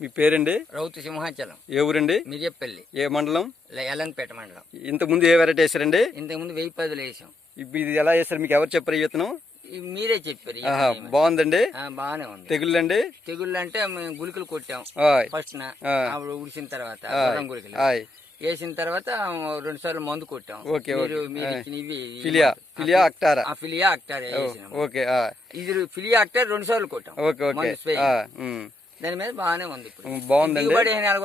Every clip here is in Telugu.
మీ పేరండి? రౌతు సింహాచలం. ఏ ఊరండి? మిరియపల్లి. ఏ మండలం? ఎలన్పేట మండలం. ఇంతకుముందు ఏ వెరైటీ వేసారండి? ఇంతకుముందు 1010 వేసాం. ఇది ఎలా వేసారు? మీకు ఎవరు చెప్పారు ఈ విత్తనం? మీరే చెప్పారు. బాగుందండి. బాగానే ఉంది. తెగుళ్ళండి? తెగుళ్ళు అంటే మేము గుళికలు కొట్టాం ఫస్ట్ ఆవిడ ఉడిసిన తర్వాత గుళికలు వేసిన తర్వాత 2 సార్లు మందు కొట్టాం. ఫిలియా అక్టారా ఇది ఫిలియా అక్టార్ 2 సార్లు కొట్టాం. దాని మీద బాగానే ఉంది. బాగుందండి.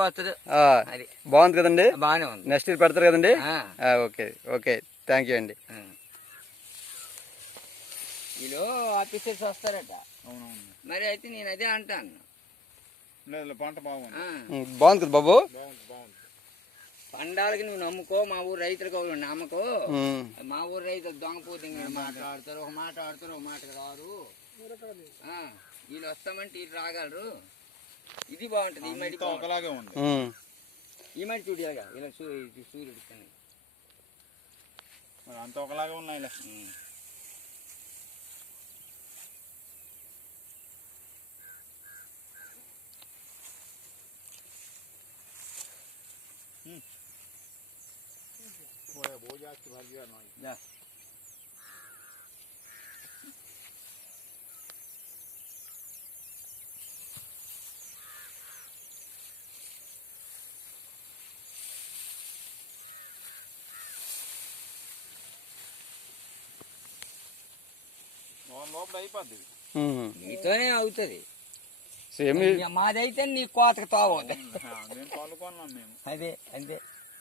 వస్తుంది. అది బాగుంది కదండి. బాగానే ఉంది. నెక్స్ట్ ఇయర్ పెడతారు కదండి. ఓకే ఓకే, థ్యాంక్ యూ అండి. వీళ్ళు ఆఫీసర్స్ వస్తారట. మరి అయితే నేను అదే అంటాను. పంట బాగుంది కదా బాబు. పండాలకి నువ్వు నమ్ముకో. మా ఊరు రైతులకు నమ్మకో. మా ఊరు రైతులు దొంగపోతే మాట్లాడతారు. ఒక మాట ఆడతారు, ఒక మాటకు రారు. వీళ్ళు వస్తామంటే వీళ్ళు రాగలరు. ఇది బాగుంటది. ఈ మడి ఒకలాగే ఉంది. ఈ మడి చూడగా ఇలా సూర్యుడు అంత ఒకలాగే ఉన్నాయి. बहुत जास्त भर दिया ना। లోపల అయిపోద్ది. నీతోనే అవుతుంది. సేమ్ మాదైతే నీ కోతకు తావద్దు. మేము కొనుక్కున్నాం మేము. అదే అంతే.